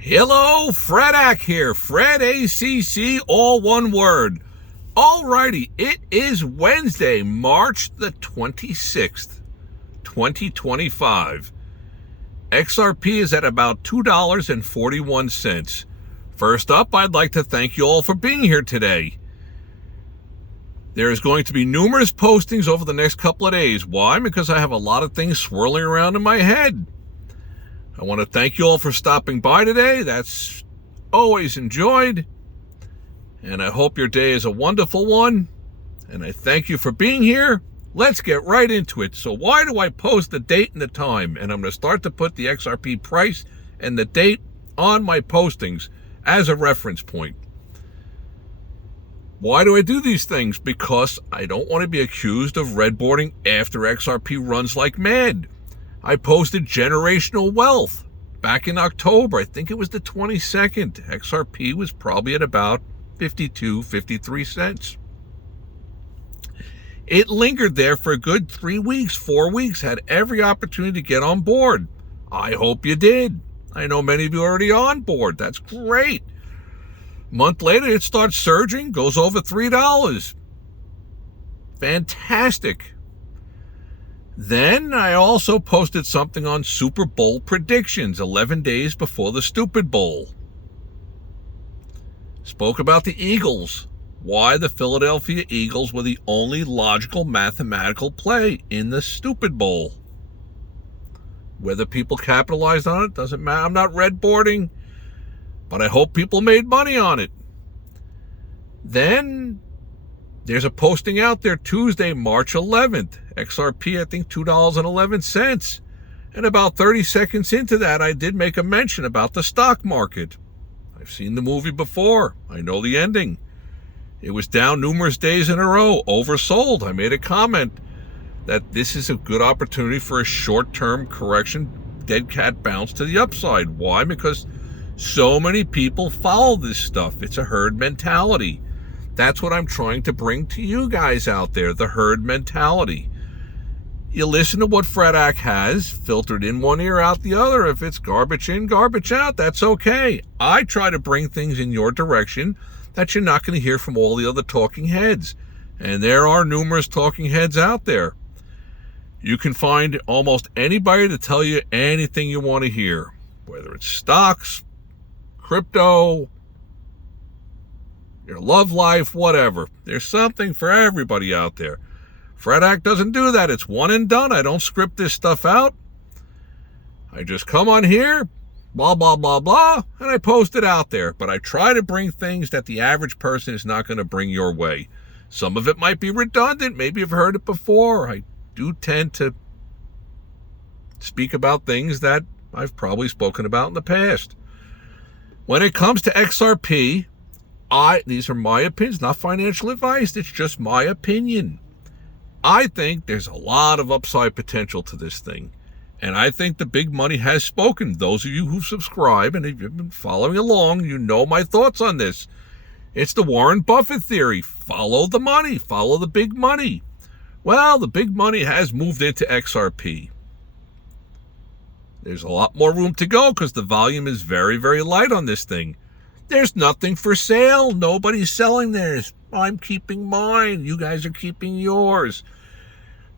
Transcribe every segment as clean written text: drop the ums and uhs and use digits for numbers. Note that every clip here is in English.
Hello, Fredak here. Fred ACC, all one word. Alrighty, it is Wednesday, March the 26th, 2025. XRP is at about $2.41. First up, I'd like to thank you all for being here today. There is going to be numerous postings over the next couple of days. Why? Because I have a lot of things swirling around in my head. I want to thank you all for stopping by today. That's always enjoyed. And I hope your day is a wonderful one. And I thank you for being here. Let's get right into it. So why do I post the date and the time? And I'm going to start to put the XRP price and the date on my postings as a reference point. Why do I do these things? Because I don't want to be accused of redboarding after XRP runs like mad. I posted generational wealth back in October. I think it was the 22nd. XRP was probably at about 52, 53 cents. It lingered there for a good 3 weeks, 4 weeks, had every opportunity to get on board. I hope you did. I know many of you are already on board. That's great. A month later, it starts surging, goes over $3. Fantastic. Then I also posted something on Super Bowl predictions 11 days before the Stupid Bowl. Spoke about the Eagles, why the Philadelphia Eagles were the only logical mathematical play in the Stupid Bowl. Whether people capitalized on it doesn't matter. I'm not redboarding, but I hope people made money on it. Then there's a posting out there Tuesday, March 11th. XRP, I think $2.11. And about 30 seconds into that, I did make a mention about the stock market. I've seen the movie before. I know the ending. It was down numerous days in a row, oversold. I made a comment that this is a good opportunity for a short-term correction, dead cat bounce to the upside. Why? Because so many people follow this stuff. It's a herd mentality. That's what I'm trying to bring to you guys out there, the herd mentality. You listen to what Fredak has, filtered in one ear, out the other. If it's garbage in, garbage out, that's okay. I try to bring things in your direction that you're not going to hear from all the other talking heads. And there are numerous talking heads out there. You can find almost anybody to tell you anything you want to hear, whether it's stocks, crypto, your love life, whatever. There's something for everybody out there. Fredak doesn't do that. It's one and done. I don't script this stuff out. I just come on here, blah, blah, blah, blah, and I post it out there. But I try to bring things that the average person is not going to bring your way. Some of it might be redundant. Maybe you've heard it before. I do tend to speak about things that I've probably spoken about in the past. When it comes to XRP, these are my opinions, not financial advice. It's just my opinion. I think there's a lot of upside potential to this thing. And I think the big money has spoken. Those of you who subscribe and if you've been following along, you know my thoughts on this. It's the Warren Buffett theory. Follow the money. Follow the big money. Well, the big money has moved into XRP. There's a lot more room to go because the volume is very, very light on this thing. There's nothing for sale. Nobody's selling theirs. I'm keeping mine. You guys are keeping yours.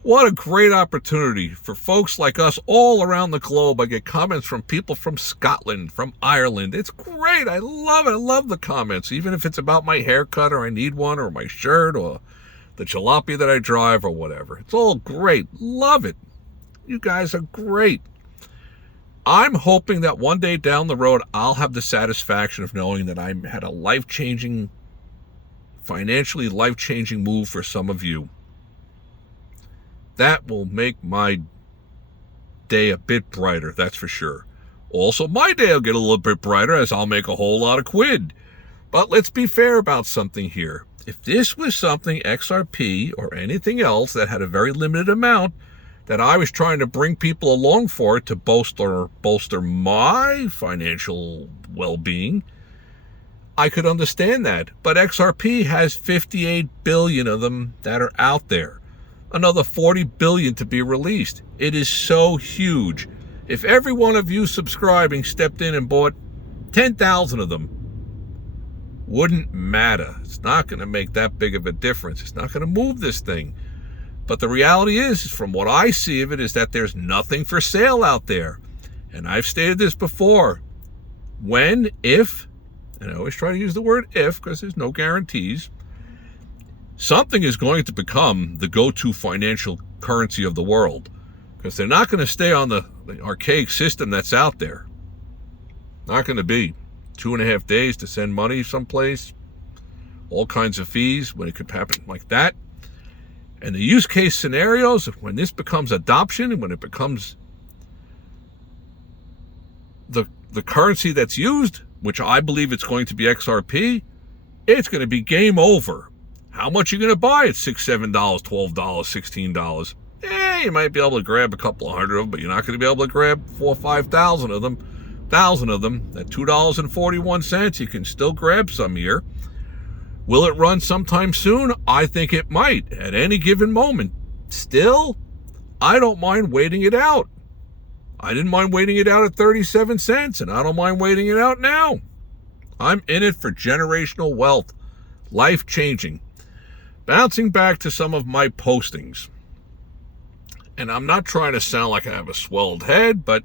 What a great opportunity for folks like us all around the globe. I get comments from people from Scotland, from Ireland. It's great. I love it. I love the comments, even if it's about my haircut or I need one or my shirt or the jalopy that I drive or whatever. It's all great. Love it. You guys are great. I'm hoping that one day down the road, I'll have the satisfaction of knowing that I had a life-changing, financially life-changing move for some of you. That will make my day a bit brighter, that's for sure. Also, my day will get a little bit brighter as I'll make a whole lot of quid. But let's be fair about something here. If this was something XRP or anything else that had a very limited amount, that I was trying to bring people along for it to bolster my financial well-being, I could understand that. But XRP has 58 billion of them that are out there. Another 40 billion to be released. It is so huge. If every one of you subscribing stepped in and bought 10,000 of them, wouldn't matter. It's not going to make that big of a difference. It's not going to move this thing. But the reality is, from what I see of it, is that there's nothing for sale out there. And I've stated this before. When, if, and I always try to use the word if because there's no guarantees, something is going to become the go-to financial currency of the world. Because they're not going to stay on the archaic system that's out there. Not going to be 2.5 days to send money someplace. All kinds of fees when it could happen like that. And the use case scenarios, when this becomes adoption and when it becomes the currency that's used, which I believe it's going to be XRP, it's going to be game over. How much are you going to buy at $6, $7, $12, $16? You might be able to grab a couple of hundred of them, but you're not going to be able to grab 4,000 or 5,000 of them. At $2.41, you can still grab some here. Will it run sometime soon? I think it might at any given moment. Still, I don't mind waiting it out. I didn't mind waiting it out at 37 cents, and I don't mind waiting it out now. I'm in it for generational wealth, life-changing. Bouncing back to some of my postings. And I'm not trying to sound like I have a swelled head, but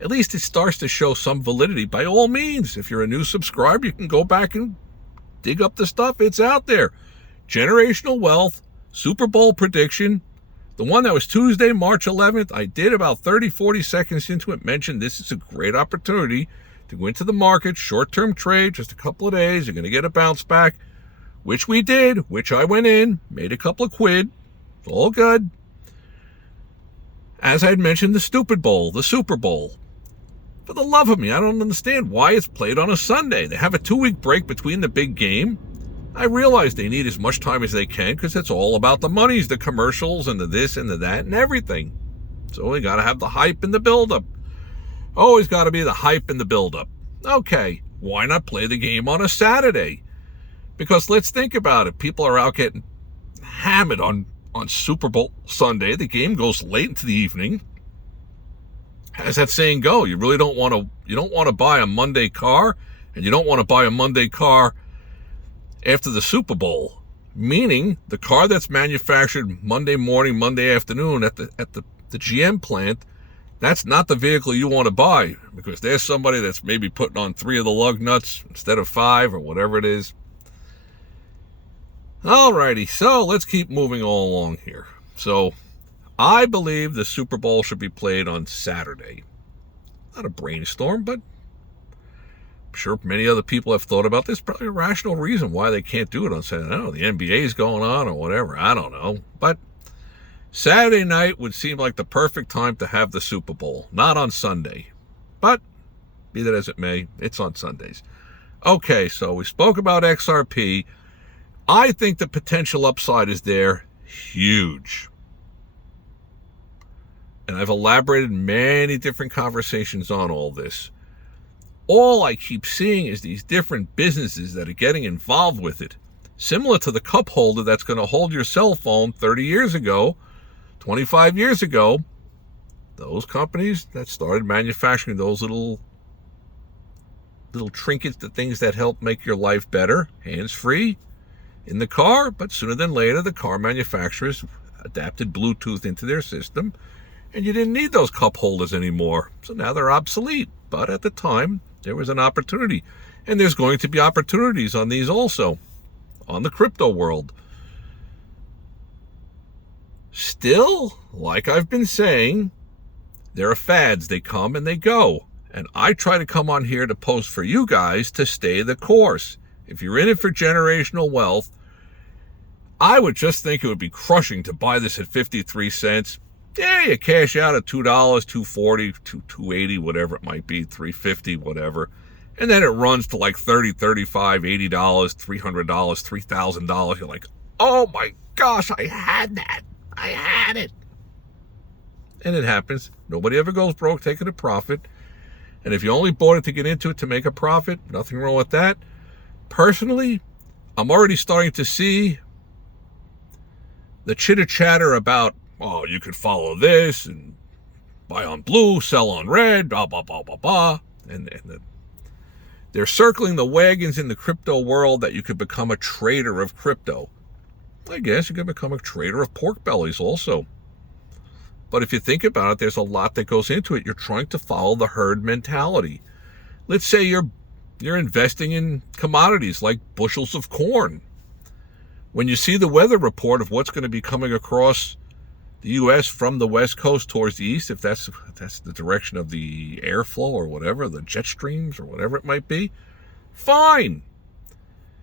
at least it starts to show some validity. By all means, if you're a new subscriber, you can go back and dig up the stuff. It's out there. Generational wealth, Super Bowl prediction. The one that was Tuesday, March 11th, I did about 30, 40 seconds into it mention this is a great opportunity to go into the market, short-term trade, just a couple of days. You're going to get a bounce back, which we did, which I went in, made a couple of quid. It's all good. As I had mentioned, the Stupid Bowl, the Super Bowl. For the love of me, I don't understand why it's played on a Sunday. They have a 2-week break between the big game. I realize they need as much time as they can because it's all about the monies, the commercials, and the this and the that and everything. So we got to have the hype and the build-up. Always got to be the hype and the build-up. Okay, why not play the game on a Saturday? Because let's think about it. People are out getting hammered on Super Bowl Sunday. The game goes late into the evening. As that saying go, you don't want to buy a Monday car, and you don't want to buy a Monday car after the Super Bowl. Meaning the car that's manufactured Monday morning, Monday afternoon at the GM plant, that's not the vehicle you want to buy because there's somebody that's maybe putting on 3 of the lug nuts instead of 5 or whatever it is. Alrighty, so let's keep moving all along here. So I believe the Super Bowl should be played on Saturday. Not a brainstorm, but I'm sure many other people have thought about this. Probably a rational reason why they can't do it on Saturday. I don't know, the NBA's going on or whatever. I don't know. But Saturday night would seem like the perfect time to have the Super Bowl. Not on Sunday. But be that as it may, it's on Sundays. Okay, so we spoke about XRP. I think the potential upside is there. Huge. And I've elaborated many different conversations on all this. All I keep seeing is these different businesses that are getting involved with it. Similar to the cup holder that's going to hold your cell phone 30 years ago, 25 years ago. Those companies that started manufacturing those little trinkets, the things that help make your life better, hands-free, in the car. But sooner than later, the car manufacturers adapted Bluetooth into their system. And you didn't need those cup holders anymore. So now they're obsolete. But at the time, there was an opportunity. And there's going to be opportunities on these also, on the crypto world. Still, like I've been saying, there are fads. They come and they go. And I try to come on here to post for you guys to stay the course. If you're in it for generational wealth, I would just think it would be crushing to buy this at 53 cents. Yeah, you cash out at $2, $2.40, $2.80, whatever it might be, $3.50, whatever. And then it runs to like $30, $35, $80, $300, $3,000. You're like, oh my gosh, I had that. I had it. And it happens. Nobody ever goes broke taking a profit. And if you only bought it to get into it to make a profit, nothing wrong with that. Personally, I'm already starting to see the chitter-chatter about, oh, you could follow this and buy on blue, sell on red, blah, blah, blah, blah, blah. And They're circling the wagons in the crypto world that you could become a trader of crypto. I guess you could become a trader of pork bellies also. But if you think about it, there's a lot that goes into it. You're trying to follow the herd mentality. Let's say you're investing in commodities like bushels of corn. When you see the weather report of what's going to be coming across the U.S. from the West Coast towards the east, if that's the direction of the airflow or whatever, the jet streams or whatever it might be, fine.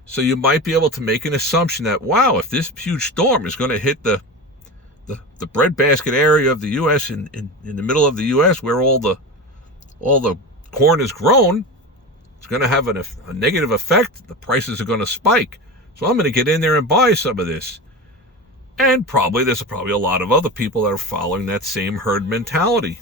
So you might be able to make an assumption that, wow, if this huge storm is going to hit the breadbasket area of the U.S. in the middle of the U.S. where all the corn is grown, it's going to have a negative effect. The prices are going to spike. So I'm going to get in there and buy some of this. And there's probably a lot of other people that are following that same herd mentality.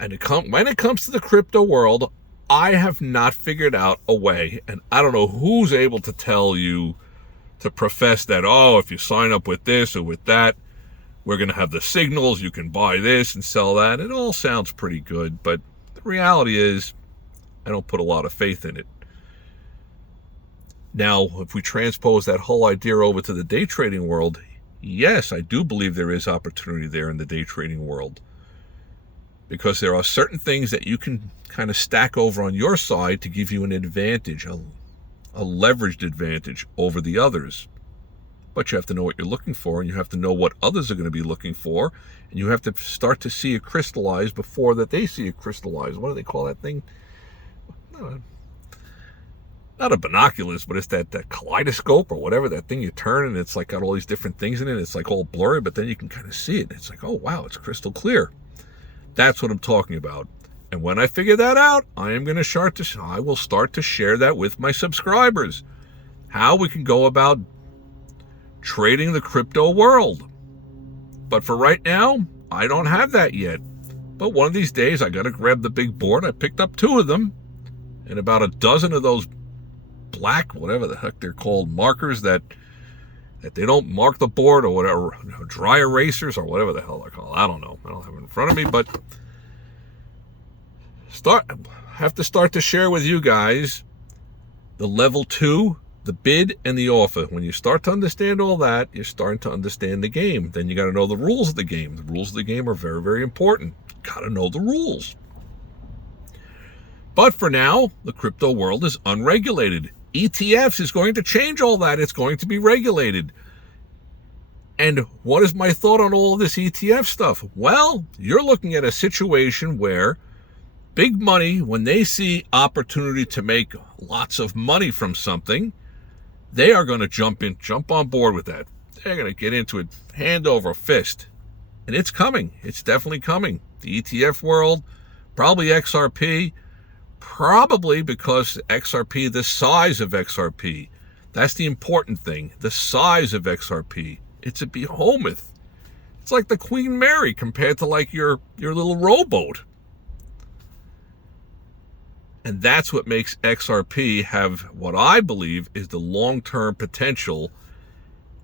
And when it comes to the crypto world, I have not figured out a way, and I don't know who's able to tell you to profess that, oh, if you sign up with this or with that, we're going to have the signals, you can buy this and sell that. It all sounds pretty good, but the reality is I don't put a lot of faith in it. Now, if we transpose that whole idea over to the day trading world, yes, I do believe there is opportunity there in the day trading world, because there are certain things that you can kind of stack over on your side to give you an advantage, a leveraged advantage over the others. But you have to know what you're looking for, and you have to know what others are going to be looking for, and you have to start to see it crystallize before that they see it crystallize. What do they call that thing? Not a binoculars, but it's that kaleidoscope or whatever, that thing you turn and it's like got all these different things in it. It's like all blurry, but then you can kind of see it. It's like, oh, wow, it's crystal clear. That's what I'm talking about. And when I figure that out, I will start to share that with my subscribers. How we can go about trading the crypto world. But for right now, I don't have that yet. But one of these days, I got to grab the big board. I picked up 2 of them, and about a dozen of those black, whatever the heck they're called, markers that they don't mark the board or whatever, dry erasers or whatever the hell they're called. I don't know. I don't have it in front of me, but have to start to share with you guys the level 2, the bid and the offer. When you start to understand all that, you're starting to understand the game. Then you got to know the rules of the game. The rules of the game are very, very important. Got to know the rules. But for now, the crypto world is unregulated. ETFs is going to change all that. It's going to be regulated. And what is my thought on all of this ETF stuff? Well, you're looking at a situation where big money, when they see opportunity to make lots of money from something, they are going to jump on board with that. They're going to get into it hand over fist. And it's coming. It's definitely coming. The ETF world, probably XRP, probably because XRP, the size of XRP, that's the important thing. The size of XRP. It's a behemoth. It's like the Queen Mary compared to like your little rowboat. And that's what makes XRP have what I believe is the long-term potential.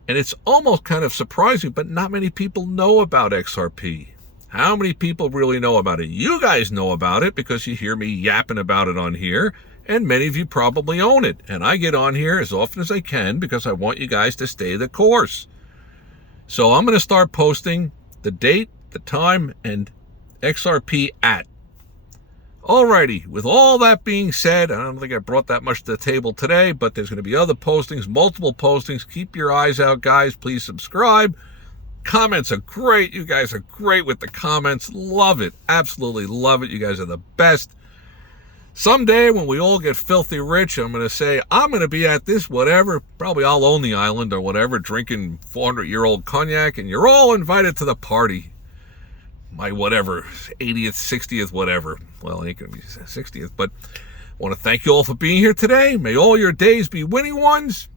And it's almost kind of surprising, but not many people know about XRP. How many people really know about it? You guys know about it because you hear me yapping about it on here, and many of you probably own it. And I get on here as often as I can because I want you guys to stay the course. So I'm going to start posting the date, the time, and XRP at. Alrighty, with all that being said, I don't think I brought that much to the table today, but there's going to be other postings, multiple postings. Keep your eyes out, guys. Please subscribe. Comments are great. You guys are great with the comments. Love it. Absolutely love it. You guys are the best. Someday when we all get filthy rich, I'm going to say, I'm going to be at this whatever. Probably I'll own the island or whatever, drinking 400-year-old cognac, and you're all invited to the party. My whatever, 80th, 60th, whatever. Well, it ain't going to be 60th, but I want to thank you all for being here today. May all your days be winning ones.